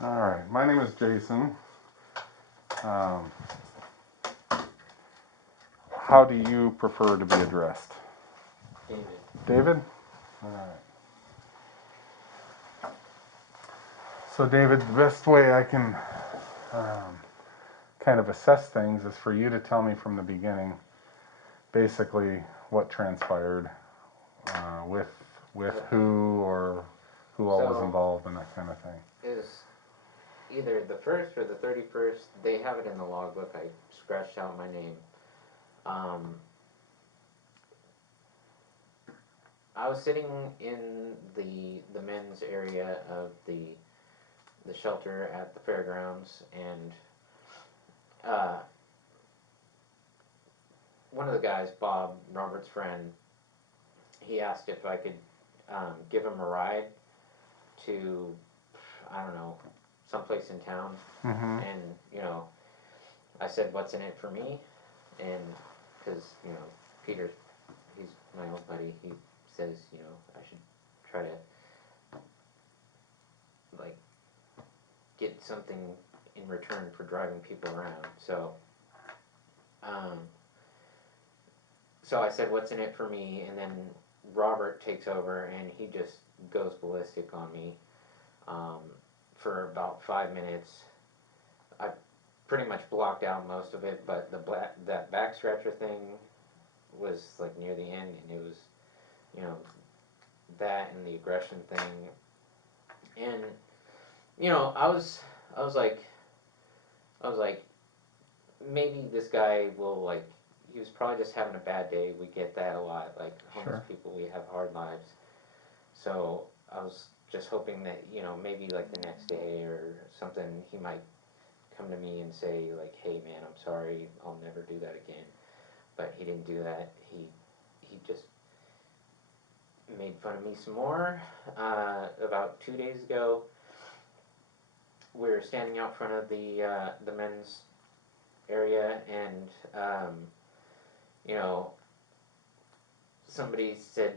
All right, my name is Jason. Um, how do you prefer to be addressed? David. David? All right. So, David, the best way I can um, kind of assess things is for you to tell me from the beginning, basically what transpired with Okay. who or who all was So involved and that kind of thing. it was either the 1st or the 31st. They have it in the logbook. I scratched out my name. Um, I was sitting in the men's area of the shelter at the fairgrounds, and uh, one of the guys, Bob, Robert's friend, he asked if I could give him a ride to, I don't know, someplace in town. Mm-hmm. And, I said, "What's in it for me?" And because, Peter, he's my old buddy, he says, I should try to, like, get something in return for driving people around. Um, so I said, "What's in it for me?" And then Robert takes over and he just goes ballistic on me um, for about 5 minutes. I pretty much blocked out most of it, but that back scratcher thing was like near the end, and it was, you know, that and the aggression thing, and I was like, maybe this guy will like. He was probably just having a bad day. We get that a lot. Like homeless Sure. people, we have hard lives. So I was just hoping that maybe like the next day or something, he might come to me and say like, "Hey man, I'm sorry. I'll never do that again." But he didn't do that. He just made fun of me some more. About 2 days ago, we were standing out front of the men's area, and you know, somebody said,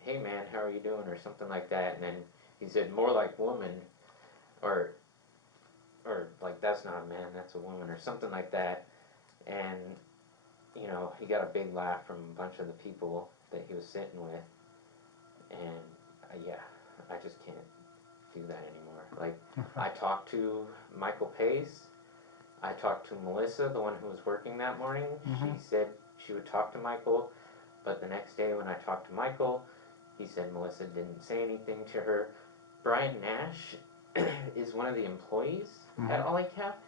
"Hey man, how are you doing?" or something like that, and then he said, "More like woman," or like, "That's not a man, that's a woman," or something like that, and he got a big laugh from a bunch of the people that he was sitting with, and yeah, I just can't do that anymore. Like, I talked to Michael Pace. I talked to Melissa, the one who was working that morning. Mm-hmm. She said she would talk to Michael, but the next day when I talked to Michael, he said Melissa didn't say anything to her. Brian Nash is one of the employees Mm-hmm. at Ollie Cap.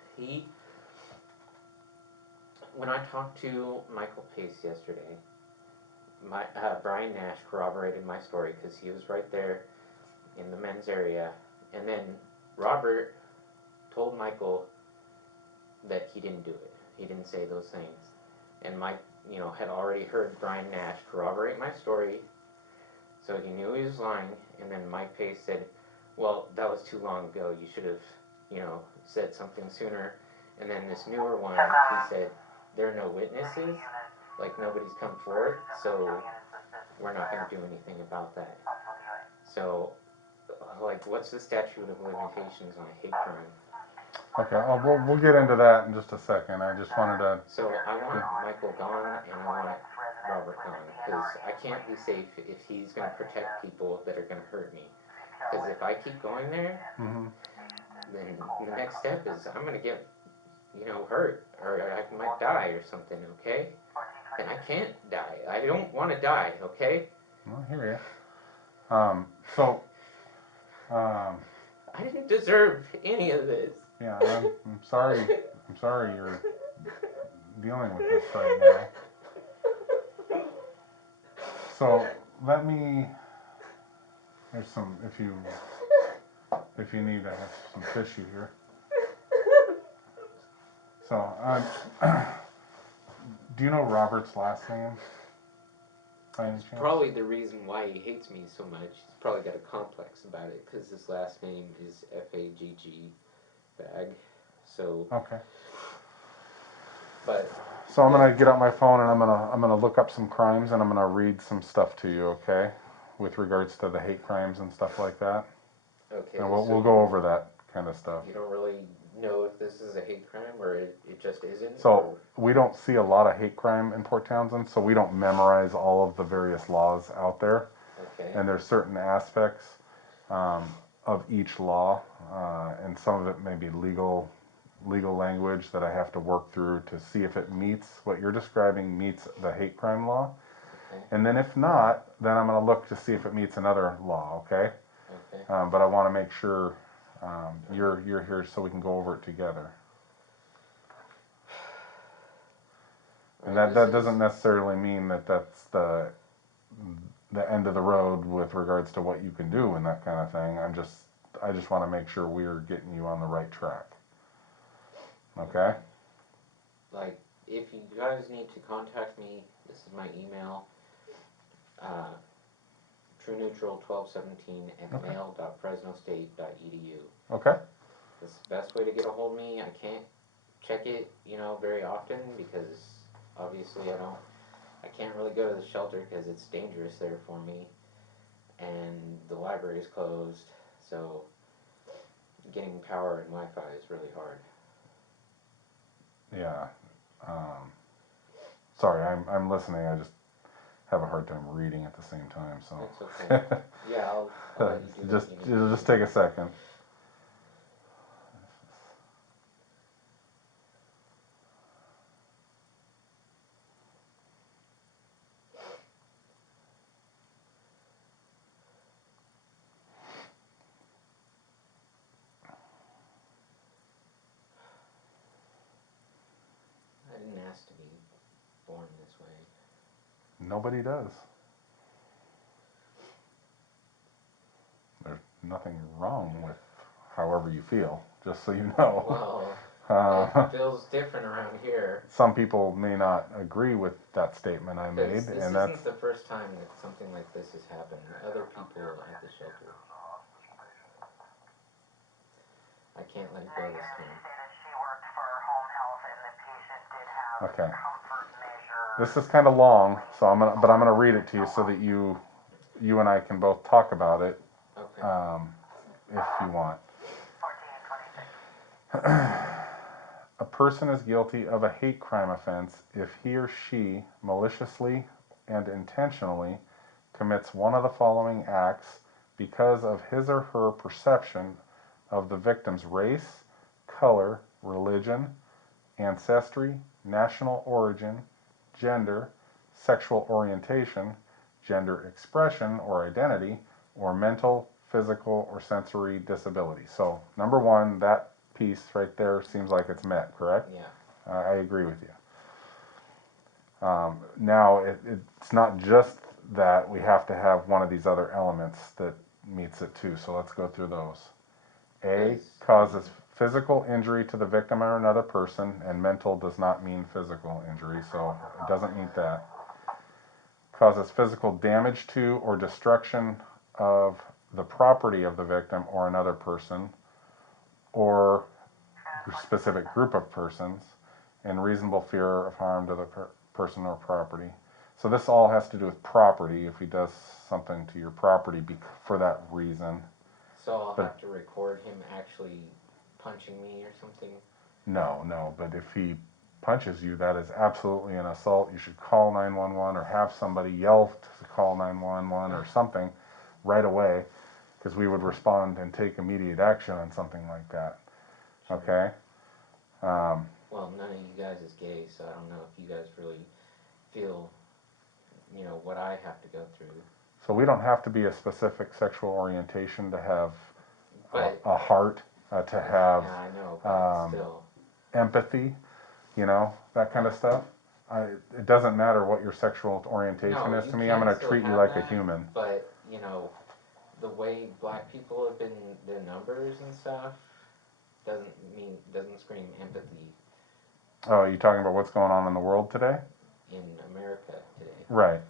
When I talked to Michael Pace yesterday, Brian Nash corroborated my story because he was right there in the men's area, and then Robert told Michael that he didn't do it. He didn't say those things. And Mike, had already heard Brian Nash corroborate my story, so he knew he was lying. And then Mike Pace said, "Well, that was too long ago. You should have, said something sooner." And then this newer one, he said, "There are no witnesses. Like, nobody's come forward, so we're not going to do anything about that." So, like, what's the statute of limitations on a hate crime? Okay, we'll get into that in just a second. I just wanted to. So I want Michael gone, and I want Robert gone, because I can't be safe if he's going to protect people that are going to hurt me. Because if I keep going there, Mm-hmm. then the next step is I'm going to get, hurt, or I might die or something, okay? And I can't die. I don't want to die, okay? Well, I hear you. So, um, I didn't deserve any of this. yeah, I'm sorry. I'm sorry you're dealing with this right now. So let me. There's some. If you need, I have some tissue here. So, do you know Robert's last name by any It's chance? probably the reason why he hates me so much. He's probably got a complex about it, because his last name is Fagg, Bag. So, Okay. but So I'm yeah, gonna get out my phone and I'm gonna look up some crimes and I'm gonna read some stuff to you, okay? With regards to the hate crimes and stuff like that, okay. and So we'll go over that kind of stuff. You don't really know if this is a hate crime or it just isn't? So we don't see a lot of hate crime in Port Townsend, so we don't memorize all of the various laws out there. Okay. And there's certain aspects of each law, and some of it may be legal language that I have to work through to see if it meets what you're describing meets the hate crime law. Okay. And then if not, then I'm going to look to see if it meets another law. Okay. Okay. But I want to make sure you're here so we can go over it together. And Well, that doesn't necessarily mean that that's the end of the road with regards to what you can do and that kind of thing. I just want to make sure we're getting you on the right track. Okay? Like, if you guys need to contact me, this is my email. TrueNeutral1217 mail.fresnostate.edu. Okay? That's the best way to get a hold of me. I can't check it, very often because obviously I can't really go to the shelter because it's dangerous there for me, and the library is closed, so getting power and Wi-Fi is really hard. Yeah. Sorry, I'm listening. I just have a hard time reading at the same time. So. It's okay. Yeah, I'll let you do It'll just take a second. I didn't ask to be born this way. Nobody does. There's nothing wrong with however you feel, just so you know. Well, it feels different around here. Some people may not agree with that statement I made, This and isn't the first time that something like this has happened. Other people at the shelter. I can't let go this time. okay. This is kind of long, so I'm gonna read it to you so that you and I can both talk about it, Okay. if you want. A person is guilty of a hate crime offense if he or she maliciously and intentionally commits one of the following acts because of his or her perception of the victim's race, color, religion, ancestry, national origin, gender, sexual orientation, gender expression or identity, or mental, physical, or sensory disability. So, number one, that piece right there seems like it's met, correct? Yeah. I agree with you. Now, it's not just that we have to have one of these other elements that meets it too. So let's go through those. A, causes physical injury to the victim or another person, and mental does not mean physical injury, so it doesn't meet that. Causes physical damage to or destruction of the property of the victim or another person, or a specific group of persons, and reasonable fear of harm to the person or property. So this all has to do with property, if he does something to your property for that reason. So I'll have to record him actually punching me or something? No, but if he punches you, that is absolutely an assault. You should call 911 or have somebody yell to call 911 or something right away, because we would respond and take immediate action on something like that. Okay? Well, none of you guys is gay, so I don't know if you guys really feel, what I have to go through. So we don't have to be a specific sexual orientation to have a heart, to have Yeah, I know, but still. empathy, that kind of stuff. It doesn't matter what your sexual orientation is to me. I'm going to treat you like a human. But, the way black people have been, the numbers and stuff, doesn't scream empathy. Oh, are you talking about what's going on in the world today? In America today. Right.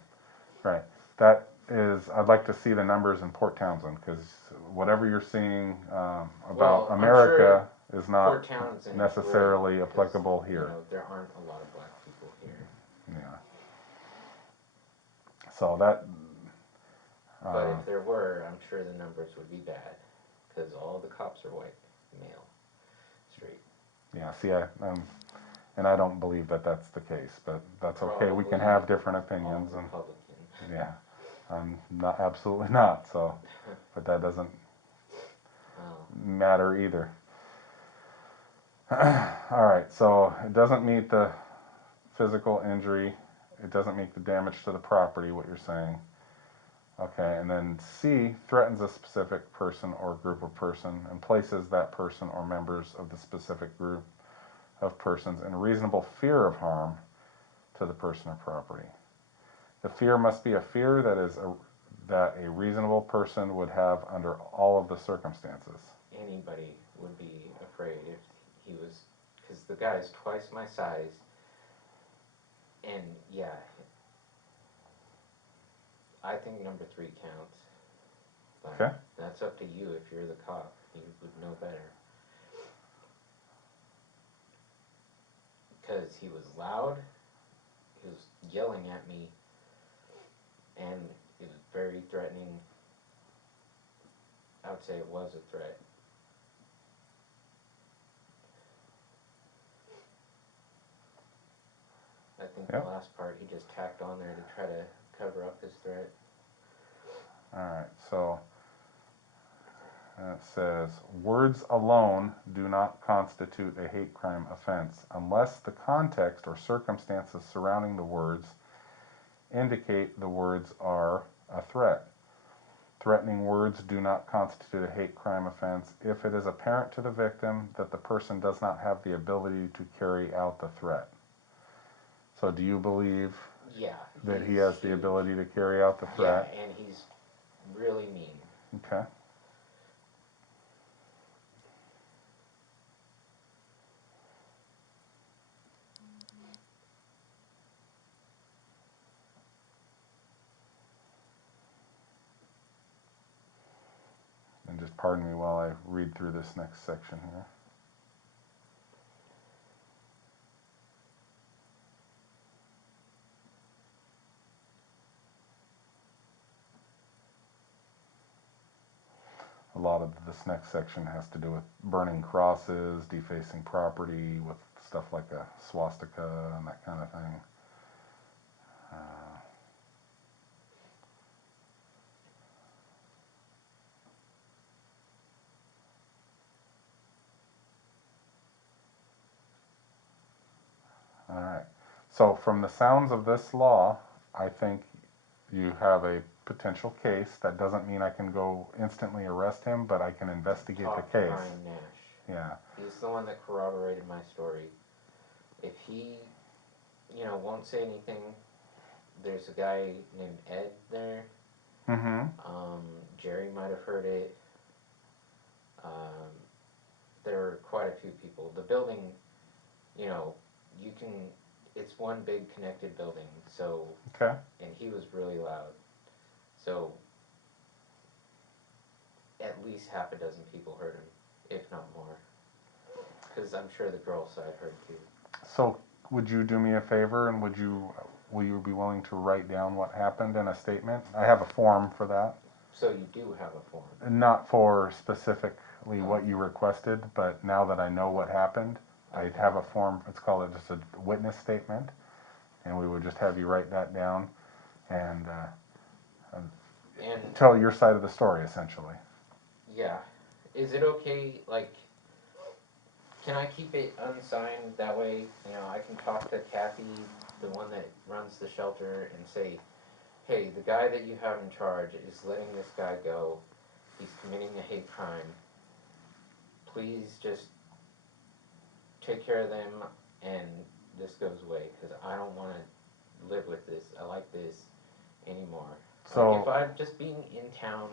That is, I'd like to see the numbers in Port Townsend, because whatever you're seeing about America is not necessarily applicable here. There aren't a lot of black people here. Yeah. So that. But if there were, I'm sure the numbers would be bad, because all the cops are white. male, straight. Yeah, see, and I don't believe that that's the case, but that's okay. We can Probably have different all opinions, and Republican. yeah, I'm not absolutely not. So, but that doesn't Oh, matter either. All right, so it doesn't meet the physical injury. It doesn't meet the damage to the property. What you're saying. Okay, and then C, threatens a specific person or group of person and places that person or members of the specific group of persons in reasonable fear of harm to the person or property. The fear must be a fear that a reasonable person would have under all of the circumstances. anybody would be afraid if he was, because the guy's twice my size, and yeah, I think number 3 counts. But Okay. that's up to you if you're the cop. You would know better. Because he was loud, he was yelling at me, and it was very threatening. I would say it was a threat. I think Yep. the last part he just tacked on there to try to cover up his threat. All right, so it says words alone do not constitute a hate crime offense unless the context or circumstances surrounding the words indicate the words are a threat. Threatening words do not constitute a hate crime offense if it is apparent to the victim that the person does not have the ability to carry out the threat. So do you believe Yeah. that he he's has the huge. ability to carry out the threat? Yeah, and he's really mean. Okay. And just pardon me while I read through this next section here. A lot of this next section has to do with burning crosses, defacing property with stuff like a swastika and that kind of thing. All right. So from the sounds of this law, I think you have a potential case. That doesn't mean I can go instantly arrest him, but I can investigate Talk the to case. Ryan Nash. Yeah. He's the one that corroborated my story. If he, won't say anything, there's a guy named Ed there. Mm-hmm. Jerry might have heard it. Um, there were quite a few people. The building, you know, you can, it's one big connected building, so, Okay. and he was really loud. So, at least half a dozen people heard him, if not more. Because I'm sure the girl side heard too. So would you do me a favor and will you be willing to write down what happened in a statement? I have a form for that. So you do have a form. Not for specifically what you requested, but now that I know what happened, I have a form. It's called just a witness statement, and we would just have you write that down and And, tell your side of the story, essentially. yeah, is it okay, like, can I keep it unsigned? That way, I can talk to Kathy, the one that runs the shelter, and say, hey, the guy that you have in charge is letting this guy go. He's committing a hate crime. Please just take care of them and this goes away because I don't want to live with this. I like this anymore. Like if So, I'm just being in town,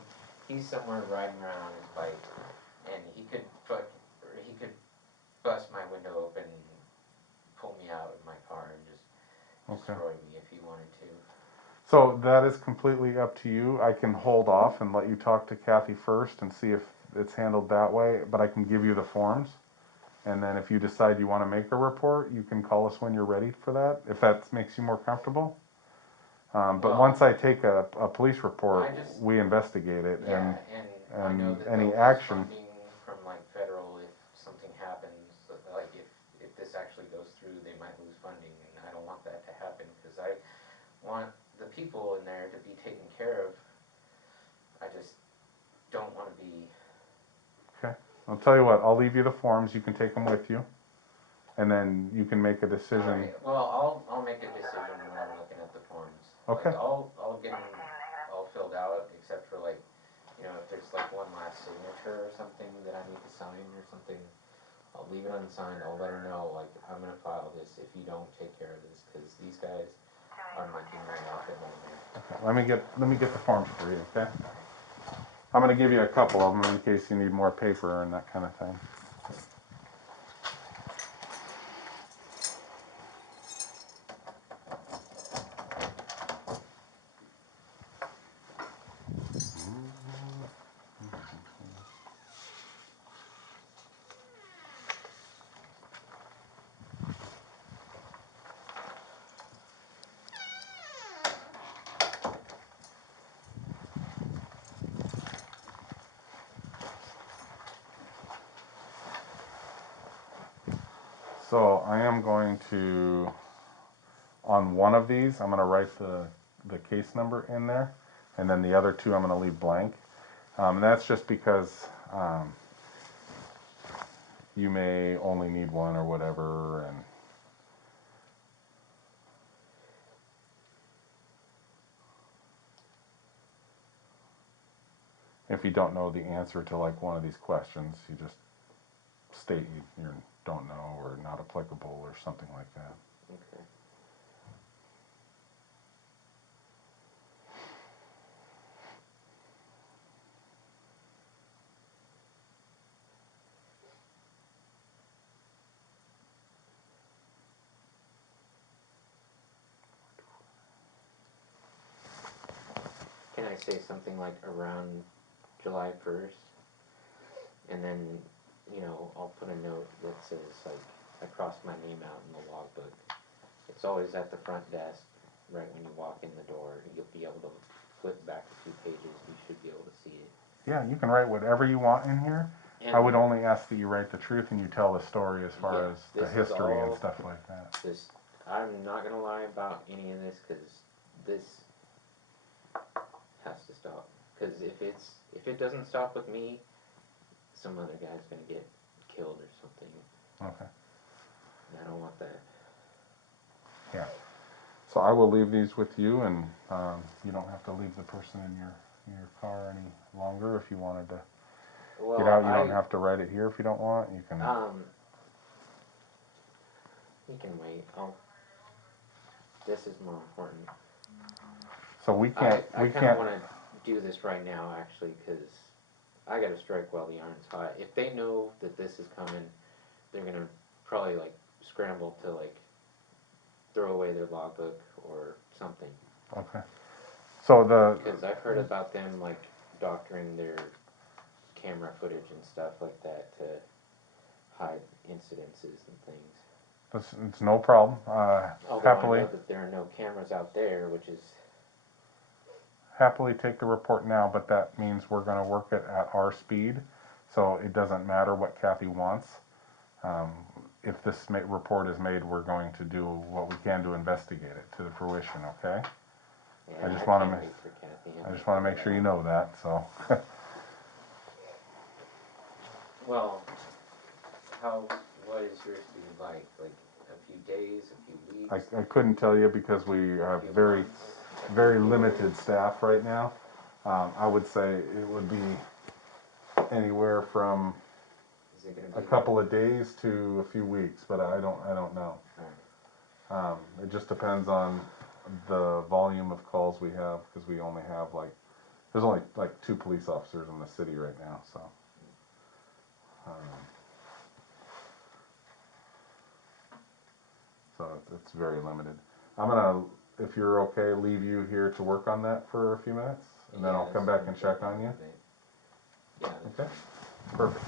he's somewhere riding around on his bike, and he could bust my window open, and pull me out of my car, and just okay. destroy me if he wanted to. So that is completely up to you. I can hold off and let you talk to Kathy first and see if it's handled that way, but I can give you the forms. And then if you decide you want to make a report, you can call us when you're ready for that, if that makes you more comfortable. But Well, once I take a police report, I just- we investigate it, Yeah, and I know and that any they'll use action. funding from like federal if this actually goes through, they might lose funding, and I don't want that to happen, because I want the people in there to be taken care of. I just don't wanna be, I'll tell you what, I'll leave you the forms, you can take them with you. And then you can make a decision. alright, well, I'll make a decision when I'm looking at the forms. Okay. Like, I'll get them all filled out, except for like, you know, if there's like one last signature or something that I need to sign or something, I'll leave it unsigned, I'll let her know, like, I'm gonna file this if you don't take care of this, cause these guys are making my life a nightmare. Okay, let me get the forms for you, okay? I'm gonna give you a couple of them in case you need more paper and that kind of thing. So I am going to, on one of these, I'm going to write the case number in there, and then the other two I'm going to leave blank. And that's just because you may only need one or whatever, and if you don't know the answer to like one of these questions, you just state you don't know or not applicable or something like that. Okay. Can I say something like around July 1st? And then, you know, I'll put a note that says, like, I crossed my name out in the logbook. It's always at the front desk, right when you walk in the door. You'll be able to flip back a few pages. You should be able to see it. Yeah, you can write whatever you want in here. And I would only ask that you write the truth and you tell the story as far Yeah, as the this is history and all- stuff like that. This, I'm not gonna lie about any of this, cause this has to stop. Cause if it doesn't stop with me, some other guy's gonna get killed or something. Okay. And I don't want that. So I will leave these with you, and you don't have to leave the person in your car any longer. If you wanted to Well, get out, you don't have to write it here if you don't want. You can. You can wait. This is more important. So we can't. I we kind of can't. want to do this right now, actually, because I got to strike while the iron's hot. If they know that this is coming, they're gonna probably like scramble to like throw away their logbook or something. Okay. So the. Because I've heard about them like doctoring their camera footage and stuff like that to hide incidences and things. It's no problem. Although Happily. I know that there are no cameras out there, which is Happily take the report now, but that means we're going to work it at our speed, so it doesn't matter what Kathy wants. If this report is made, we're going to do what we can to investigate it to the fruition. Okay. yeah, I just can't want to. wait for Kathy. I just want to make sure you know that. So. Well, what is yours be like? Like a few days, a few weeks? I couldn't tell you because we have very, very limited staff right now. I would say it would be anywhere from Is it gonna a be couple of days to a few weeks, but I don't know. Alright. It just depends on the volume of calls we have because we only have there's only like 2 police officers in the city right now, so. So it's very limited. I'm gonna, if you're okay, leave you here to work on that for a few minutes, and then I'll come back and check on you. Yeah. Okay. Perfect.